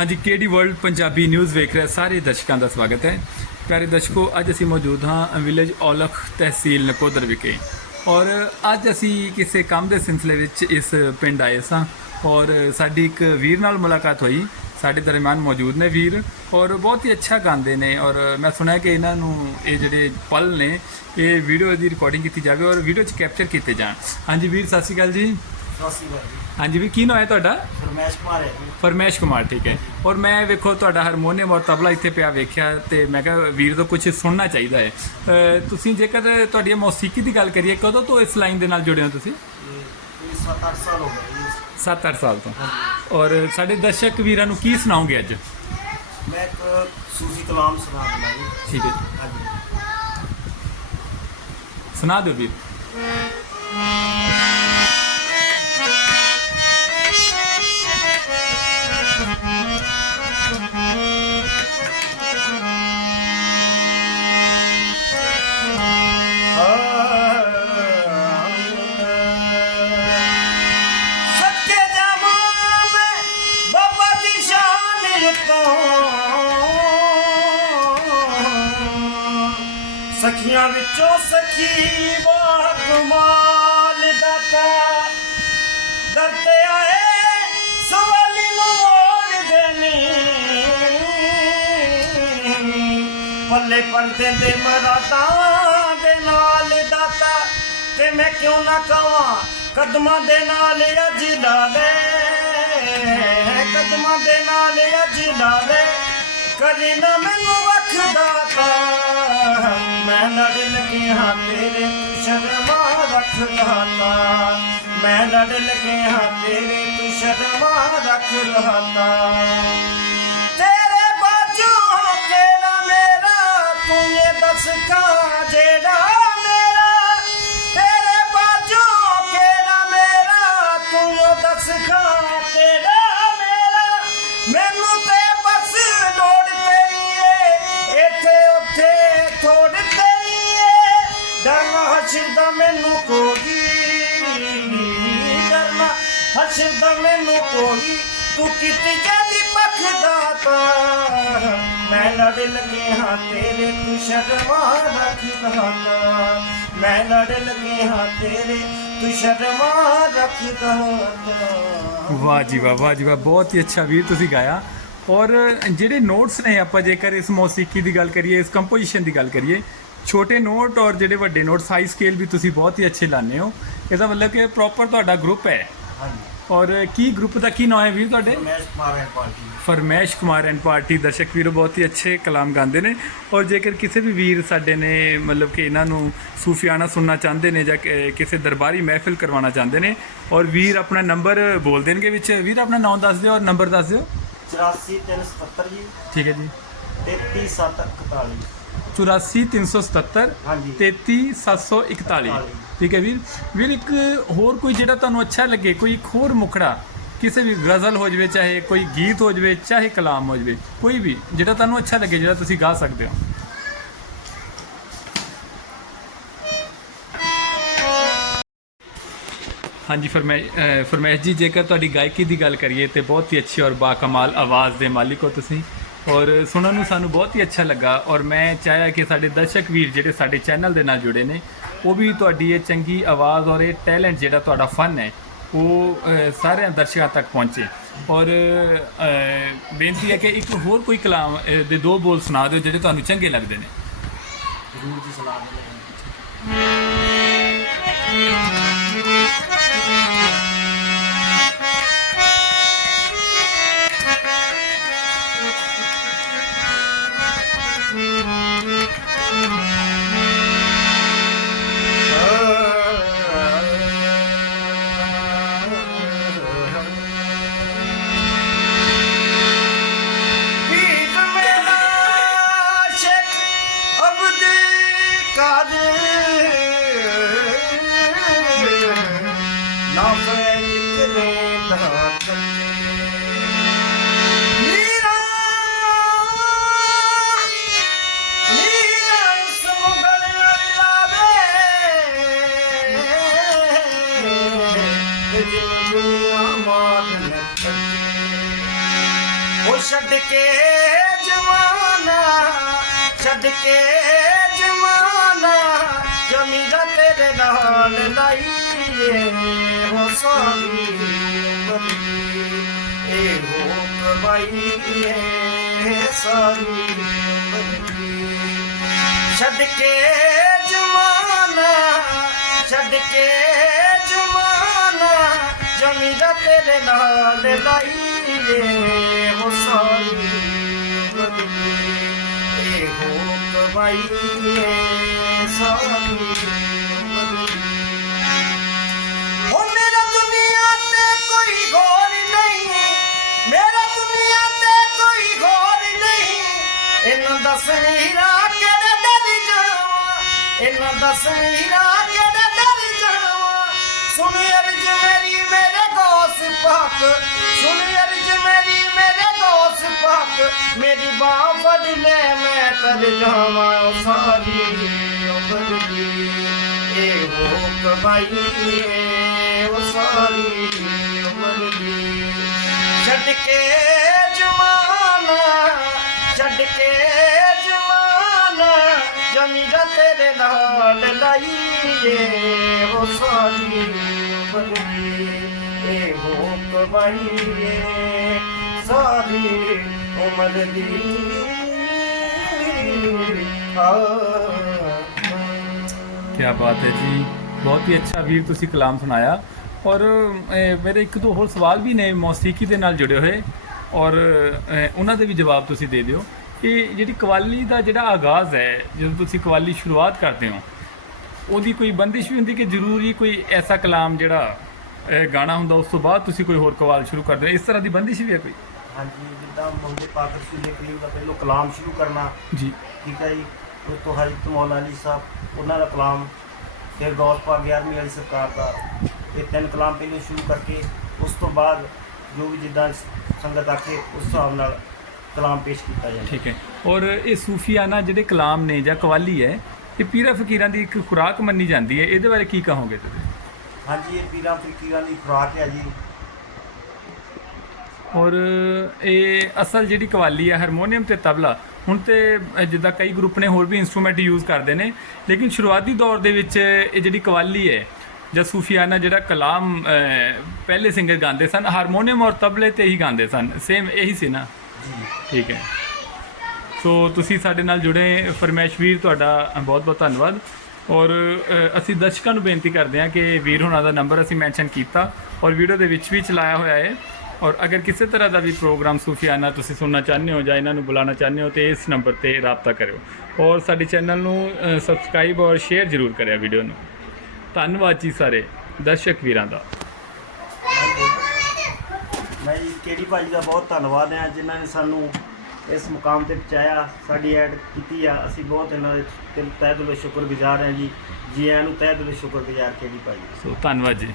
ਹਾਂਜੀ ਕੇਡੀ world Punjabi news ਵੇਖ ਰਹੇ ਸਾਰੇ ਦਰਸ਼ਕਾਂ ਦਾ ਸਵਾਗਤ ਹੈ। ਪਿਆਰੇ ਦਰਸ਼ਕੋ, ਅੱਜ ਅਸੀਂ ਮੌਜੂਦ ਹਾਂ ਵਿਲੇਜ ਔਲਖ ਤਹਿਸੀਲ ਨਕੋਦਰ ਵਿਖੇ। ਔਰ ਅੱਜ ਅਸੀਂ ਕਿਸੇ ਕੰਮ ਦੇ ਸਿਲਸਿਲੇ ਵਿੱਚ ਇਸ ਪਿੰਡ ਆਏ ਸਾਂ। ਔਰ ਸਾਡੀ ਇੱਕ ਵੀਰ ਨਾਲ ਮੁਲਾਕਾਤ ਹੋਈ। ਸਾਡੇ ਦਰਮਿਆਨ ਮੌਜੂਦ ਨੇ ਵੀਰ। ਔਰ ਬਹੁਤ ਹੀ ਅੱਛਾ ਗਾਉਂਦੇ ਨੇ। ਔਰ ਮੈਂ ਸੁਣਿਆ ਕਿ ਇਹਨਾਂ ਨੂੰ ਇਹ ਜਿਹੜੇ ਪਲ ਨੇ, ਇਹ ਵੀਡੀਓ ਦੀ ਰਿਕਾਰਡਿੰਗ ਕੀਤੀ ਜਾਵੇ ਔਰ ਵੀਡੀਓ 'ਚ ਕੈਪਚਰ ਕੀਤੇ ਜਾਣ। ਹਾਂਜੀ ਵੀਰ, ਸਤਿ ਸ਼੍ਰੀ ਅਕਾਲ ਜੀ। ਸਤਿ ਸ਼੍ਰੀ ਅਕਾਲ ਜੀ। ਹਾਂਜੀ ਵੀ ਕੀ ਨਾਮ ਹੈ ਤੁਹਾਡਾ? ਰਮੇਸ਼ ਕੁਮਾਰ ਹੈ ਫਰਮੇਸ਼ ਕੁਮਾਰ ਠੀਕ ਹੈ। ਔਰ ਮੈਂ ਵੇਖੋ ਤੁਹਾਡਾ ਹਾਰਮੋਨੀਅਮ ਔਰ ਤਬਲਾ ਇੱਥੇ ਪਿਆ ਵੇਖਿਆ ਤੇ ਮੈਂ ਕਿਹਾ ਵੀਰ ਤੋਂ ਕੁਝ ਸੁਣਨਾ ਚਾਹੀਦਾ ਹੈ। ਤੁਸੀਂ ਜੇਕਰ ਤੁਹਾਡੀ ਮੌਸੀਕੀ ਦੀ ਗੱਲ ਕਰੀਏ ਕਦੋਂ ਤੋਂ ਇਸ ਲਾਈਨ ਦੇ ਨਾਲ ਜੁੜੇ ਹੋ ਤੁਸੀਂ? ਇਹ 7-8 ਸਾਲ ਹੋ ਗਏ ਜੀ। 7-8 ਸਾਲ ਤੋਂ। ਔਰ ਸਾਡੇ ਦਰਸ਼ਕ ਵੀਰਾਂ ਨੂੰ ਕੀ ਸੁਣਾਓਗੇ ਅੱਜ? ਮੈਂ ਇੱਕ ਸੂਫੀ ਕਲਾਮ ਸੁਣਾ ਦਿੰਦਾ ਜੀ। ਠੀਕ ਹੈ। ਸੁਣਾ ਦਿਓ ਵੀਰ। पले पंते ते मरा त चवां कदम जी कदमा जीदा न म ਅੱਜ ਲਾ ਲੈ ਕਰੀ ਨਾ ਮੈਨੂੰ ਵੱਖ ਦਾਤਾ ਮੈਂ ਲੜ ਲੱਗਿਆ ਤੇਰੇ ਤੂੰ ਸ਼ਰਮਾ ਰੱਖ ਦਾਤਾ ਮੈਂ ਲੜ ਲੱਗਿਆ ਤੇਰੇ ਤੂੰ ਸ਼ਰਮਾ ਰੱਖ ਦਾਤਾ ਤੇਰੇ ਡਰਨਾ ਮੈਨੂੰ ਕੋਈ ਡਰਨਾ ਹਸ਼ਰ ਦਾ ਮੈਨੂੰ ਕੋਈ, ਤੂੰ ਕਿਤੇ ਜਾਂਦੀ ਪਖਦਾ ਤਾ। ਮੈਂ ਲੜ ਲੱਗੇ ਹਾਂ ਤੇਰੇ ਤੂੰ ਸ਼ਰਮਾ ਰੱਖਦਾ ਤਾ। ਮੈਂ ਲੜ ਲੱਗੇ ਹਾਂ ਤੇਰੇ ਤੂੰ ਸ਼ਰਮਾ ਰੱਖਦਾ ਤਾ। ਵਾਹ ਜੀ ਵਾਹ ਵਾਹ ਜੀ ਵਾਹ, ਬਹੁਤ ਹੀ ਅੱਛਾ ਵੀਰ ਤੁਸੀਂ ਗਾਇਆ। ਔਰ ਜਿਹੜੇ ਨੋਟਸ ਨੇ ਆਪਾਂ ਜੇਕਰ ਇਸ ਮੌਸੀਕੀ ਦੀ ਗੱਲ ਕਰੀਏ, ਇਸ ਕੰਪੋਜੀਸ਼ਨ ਦੀ ਗੱਲ ਕਰੀਏ ਛੋਟੇ ਨੋਟ ਔਰ ਜਿਹੜੇ ਵੱਡੇ ਨੋਟ ਹਾਈ ਸਕੇਲ ਵੀ ਤੁਸੀਂ ਬਹੁਤ ਹੀ ਅੱਛੇ ਲਾਉਂਦੇ ਹੋ। ਇਹਦਾ ਮਤਲਬ ਕਿ ਪ੍ਰੋਪਰ ਤੁਹਾਡਾ ਗਰੁੱਪ ਹੈ। ਹਾਂਜੀ। ਔਰ ਕੀ ਗਰੁੱਪ ਦਾ ਕੀ ਨਾਮ ਹੈ ਵੀਰ ਤੁਹਾਡੇ? ਰਮੇਸ਼ ਕੁਮਾਰ ਹੈ ਪਾਰਟੀ। ਫਰਮੈਸ਼ ਕੁਮਾਰ ਐਂਡ ਪਾਰਟੀ ਦਰਸ਼ਕ ਵੀਰੋ ਬਹੁਤ ਹੀ ਅੱਛੇ ਕਲਾਮ ਗਾਉਂਦੇ ਨੇ। ਔਰ ਜੇਕਰ ਕਿਸੇ ਵੀ ਵੀਰ ਸਾਡੇ ਨੇ ਮਤਲਬ ਕਿ ਇਹਨਾਂ ਨੂੰ ਸੂਫੀਆਨਾ ਸੁਣਨਾ ਚਾਹੁੰਦੇ ਨੇ ਜਾਂ ਕਿਸੇ ਦਰਬਾਰੀ ਮਹਿਫਿਲ ਕਰਵਾਉਣਾ ਚਾਹੁੰਦੇ ਨੇ ਔਰ ਵੀਰ ਆਪਣਾ ਨੰਬਰ ਬੋਲ ਦੇਣਗੇ ਵਿੱਚ। ਵੀਰ ਆਪਣਾ ਨਾਮ ਦੱਸ ਦਿਓ ਔਰ ਨੰਬਰ ਦੱਸ ਦਿਓ। 84377 ਜੀ। ਠੀਕ ਹੈ ਜੀ। 33741 84377 ਹਾਂਜੀ। 33741 ਠੀਕ ਹੈ ਵੀਰ। ਵੀਰ ਇੱਕ ਹੋਰ ਕੋਈ ਜਿਹੜਾ ਤੁਹਾਨੂੰ ਅੱਛਾ ਲੱਗੇ ਕੋਈ ਇੱਕ ਹੋਰ ਮੁਖੜਾ ਕਿਸੇ ਵੀ ਗਜ਼ਲ ਹੋ ਜਵੇ ਚਾਹੇ ਕੋਈ ਗੀਤ ਹੋ ਜਵੇ ਚਾਹੇ ਕਲਾਮ ਹੋ ਜਵੇ ਕੋਈ ਵੀ ਜਿਹੜਾ ਤੁਹਾਨੂੰ ਅੱਛਾ ਲੱਗੇ ਜਿਹੜਾ ਤੁਸੀਂ ਗਾ ਸਕਦੇ ਹੋ। ਹਾਂਜੀ ਫਰਮਾਇਸ਼ ਜੀ ਜੇਕਰ ਤੁਹਾਡੀ ਗਾਇਕੀ ਦੀ ਗੱਲ ਕਰੀਏ ਤੇ ਬਹੁਤ ਹੀ ਅੱਛੀ ਔਰ ਬਾਕਮਾਲ ਆਵਾਜ਼ ਦੇ ਮਾਲਿਕ ਹੋ ਤੁਸੀਂ। ਔਰ ਸੁਣਨ ਨੂੰ ਸਾਨੂੰ ਬਹੁਤ ਹੀ ਅੱਛਾ ਲੱਗਾ ਔਰ ਮੈਂ ਚਾਹਿਆ ਕਿ ਸਾਡੇ ਦਰਸ਼ਕ ਵੀਰ ਜਿਹੜੇ ਸਾਡੇ ਚੈਨਲ ਦੇ ਨਾਲ ਜੁੜੇ ਨੇ, ਉਹ ਵੀ ਤੁਹਾਡੀ ਇਹ ਚੰਗੀ ਆਵਾਜ਼ ਔਰ ਇਹ ਟੈਲੈਂਟ ਜਿਹੜਾ ਤੁਹਾਡਾ ਫਨ ਹੈ, ਉਹ ਸਾਰਿਆਂ ਦਰਸ਼ਕਾਂ ਤੱਕ ਪਹੁੰਚੇ। ਔਰ ਬੇਨਤੀ ਹੈ ਕਿ ਇੱਕ ਹੋਰ ਕੋਈ ਕਲਾਮ ਦੇ ਦੋ ਬੋਲ ਸੁਣਾ ਦਿਓ ਜਿਹੜੇ ਤੁਹਾਨੂੰ ਚੰਗੇ ਲੱਗਦੇ ਨੇ। ਜ਼ਰੂਰ ਜੀ ਸਲਾਮ ਮਿਲੇਗੀ ڇڏڪي جوان جميدا تي دان ਲਾਈਏ ਹੋ ਸਾਰੀ ਉਮਰ ਇਹ ਸਾਰੀ ਉਮਰ ਛੱਡ ਕੇ ਜਵਾਨਾ ਛੱਡ ਕੇ ਜਵਾਨਾ ਜਮੀਦਾ ਤੇਰੇ ਨਾਲ ਲਾਈਏ ਹੋ ਸਾਰੀ ਉਮਰ ਇਹ ਹੋ ਕਮਾਈਏ ਸਾਰੀ सुरी दोस पक सुनरल दोस्त पख मे बदले माल ਛੱਡ ਕੇ ਜਵਾਨਾ ਜਮੀਰਾ ਤੇਰੇ ਨਾਲ ਲਾਈਏ, ਉਹ ਸਾਰੀ ਉਮਰ ਦੀ ਇਹ ਹੋ ਕਮਾਈ ਸਾਰੀ ਉਮਰ ਦੀ ਕੀ ਬਾਤ ਹੈ ਜੀ। ਬਹੁਤ ਹੀ ਅੱਛਾ ਵੀਰ ਤੁਸੀਂ ਕਲਾਮ ਸੁਣਾਇਆ। ਔਰ ਮੇਰੇ ਇੱਕ ਦੋ ਹੋਰ ਸਵਾਲ ਵੀ ਨੇ ਮੌਸੀਕੀ ਦੇ ਨਾਲ ਜੁੜੇ ਹੋਏ। ਔਰ ਉਹਨਾਂ ਦੇ ਵੀ ਜਵਾਬ ਤੁਸੀਂ ਦੇ ਦਿਓ ਕਿ ਜਿਹੜੀ ਕਵਾਲੀ ਦਾ ਜਿਹੜਾ ਆਗਾਜ਼ ਹੈ ਜਦੋਂ ਤੁਸੀਂ ਕਵਾਲੀ ਸ਼ੁਰੂਆਤ ਕਰਦੇ ਹੋ ਉਹਦੀ ਕੋਈ ਬੰਦਿਸ਼ ਵੀ ਹੁੰਦੀ ਕਿ ਜ਼ਰੂਰੀ ਕੋਈ ਐਸਾ ਕਲਾਮ ਜਿਹੜਾ ਗਾਣਾ ਹੁੰਦਾ ਉਸ ਤੋਂ ਬਾਅਦ ਤੁਸੀਂ ਕੋਈ ਹੋਰ ਕਵਾਲ ਸ਼ੁਰੂ ਕਰਦੇ ਹੋ? ਇਸ ਤਰ੍ਹਾਂ ਦੀ ਬੰਦਿਸ਼ ਵੀ ਹੈ ਕੋਈ? ਹਾਂਜੀ ਜਿੱਦਾਂ ਮੁੰਡੇ ਪਾਕ ਸੁਨੇ ਕਰੀਮ ਦਾ ਪਹਿਲੋਂ ਕਲਾਮ ਸ਼ੁਰੂ ਕਰਨਾ। ਜੀ। ਠੀਕ ਹੈ ਜੀ। ਉਸ ਤੋਂ ਹਜ਼ਰਤ ਮੌਲਾ ਅਲੀ ਸਾਹਿਬ ਉਹਨਾਂ ਦਾ ਕਲਾਮ ਫਿਰ ਗੌਸ ਪਾਕ 11ਵੀਂ ਵਾਲੀ ਸਰਕਾਰ ਦਾ। ਇਹ ਤਿੰਨ ਕਲਾਮ ਪਹਿਲਾਂ ਸ਼ੁਰੂ ਕਰਕੇ ਉਸ ਤੋਂ ਬਾਅਦ ਜੋ ਵੀ ਜਿੱਦਾਂ ਸੰਗਤ ਆਖੇ ਉਸ ਹਿਸਾਬ ਨਾਲ ਕਲਾਮ ਪੇਸ਼ ਕੀਤਾ ਜਾਂਦਾ। ਠੀਕ ਹੈ। ਔਰ ਇਹ ਸੂਫੀਆਨਾ ਜਿਹੜੇ ਕਲਾਮ ਨੇ ਜਾਂ ਕਵਾਲੀ ਹੈ ਇਹ ਪੀਰਾ ਫਕੀਰਾਂ ਦੀ ਇੱਕ ਖੁਰਾਕ ਮੰਨੀ ਜਾਂਦੀ ਹੈ। ਇਹਦੇ ਬਾਰੇ ਕੀ ਕਹੋਗੇ ਤੁਸੀਂ? ਹਾਂਜੀ ਇਹ ਪੀਰਾਂ ਫਕੀਰਾਂ ਦੀ ਖੁਰਾਕ ਹੈ ਜੀ। ਔਰ ਇਹ ਅਸਲ ਜਿਹੜੀ ਕਵਾਲੀ ਹੈ ਹਾਰਮੋਨੀਅਮ ਤੇ ਤਬਲਾ ਹੁਣ ਤੇ ਜਿੱਦਾਂ ਕਈ ਗਰੁੱਪ ਨੇ ਹੋਰ ਵੀ ਇਨਸਟਰੂਮੈਂਟ ਯੂਜ਼ ਕਰਦੇ ਨੇ ਲੇਕਿਨ ਸ਼ੁਰੂਆਤੀ ਦੌਰ ਦੇ ਵਿੱਚ ਇਹ ਜਿਹੜੀ ਕਵਾਲੀ ਹੈ ਜਾਂ ਸੂਫੀਆਨਾ ਜਿਹੜਾ ਕਲਾਮ ਪਹਿਲੇ ਸਿੰਗਰ ਗਾਉਂਦੇ ਸਨ ਹਾਰਮੋਨੀਅਮ ਔਰ ਤਬਲੇ ਤੇ ਹੀ ਗਾਉਂਦੇ ਸਨ। ਸੇਮ ਇਹੀ ਸੀ ਨਾ? ਠੀਕ ਹੈ। ਸੋ ਤੁਸੀਂ ਸਾਡੇ ਨਾਲ ਜੁੜੇ ਫਰਮੈਸ਼ ਵੀਰ ਤੁਹਾਡਾ ਬਹੁਤ ਬਹੁਤ ਧੰਨਵਾਦ। ਔਰ ਅਸੀਂ ਦਰਸ਼ਕਾਂ ਨੂੰ ਬੇਨਤੀ ਕਰਦੇ ਹਾਂ ਕਿ ਵੀਰ ਹੋਣਾ ਦਾ ਨੰਬਰ ਅਸੀਂ ਮੈਂਸ਼ਨ ਕੀਤਾ ਔਰ ਵੀਡੀਓ ਦੇ ਵਿੱਚ ਵੀ ਚਲਾਇਆ ਹੋਇਆ ਹੈ। ਔਰ ਅਗਰ ਕਿਸੇ ਤਰ੍ਹਾਂ ਦਾ ਵੀ ਪ੍ਰੋਗਰਾਮ ਸੂਫੀਆਨਾ ਤੁਸੀਂ ਸੁਣਨਾ ਚਾਹੁੰਦੇ ਹੋ ਜਾਂ ਇਹਨਾਂ ਨੂੰ ਬੁਲਾਉਣਾ ਚਾਹੁੰਦੇ ਹੋ ਤੇ ਇਸ ਨੰਬਰ ਤੇ ਰਾਬਤਾ ਕਰਿਓ। ਔਰ ਸਾਡੇ ਚੈਨਲ ਨੂੰ ਸਬਸਕ੍ਰਾਈਬ ਔਰ ਸ਼ੇਅਰ ਜ਼ਰੂਰ ਕਰਿਆ ਵੀਡੀਓ ਨੂੰ। ਧੰਨਵਾਦ ਜੀ ਸਾਰੇ ਦਰਸ਼ਕ ਵੀਰਾਂ ਦਾ। ਮੈਂ ਜੀ ਕੇਡੀ ਭਾਜੀ ਦਾ ਬਹੁਤ ਧੰਨਵਾਦ ਹੈ ਜਿਨ੍ਹਾਂ ਨੇ ਸਾਨੂੰ ਇਸ ਮੁਕਾਮ ਤੇ ਪਹੁੰਚਾਇਆ ਸਾਡੀ ਐਡ ਕੀਤੀ ਆ। ਅਸੀਂ ਬਹੁਤ ਇਹਨਾਂ ਦੇ ਤਹਿ ਦਿਲੋਂ ਸ਼ੁਕਰਗੁਜ਼ਾਰ ਹਾਂ ਜੀ। ਜੀ ਆਇਆਂ ਨੂੰ ਤਹਿ ਦਿਲੋਂ ਸ਼ੁਕਰਗੁਜ਼ਾਰ ਕੇਡੀ ਭਾਜੀ। ਸੋ ਧੰਨਵਾਦ ਜੀ।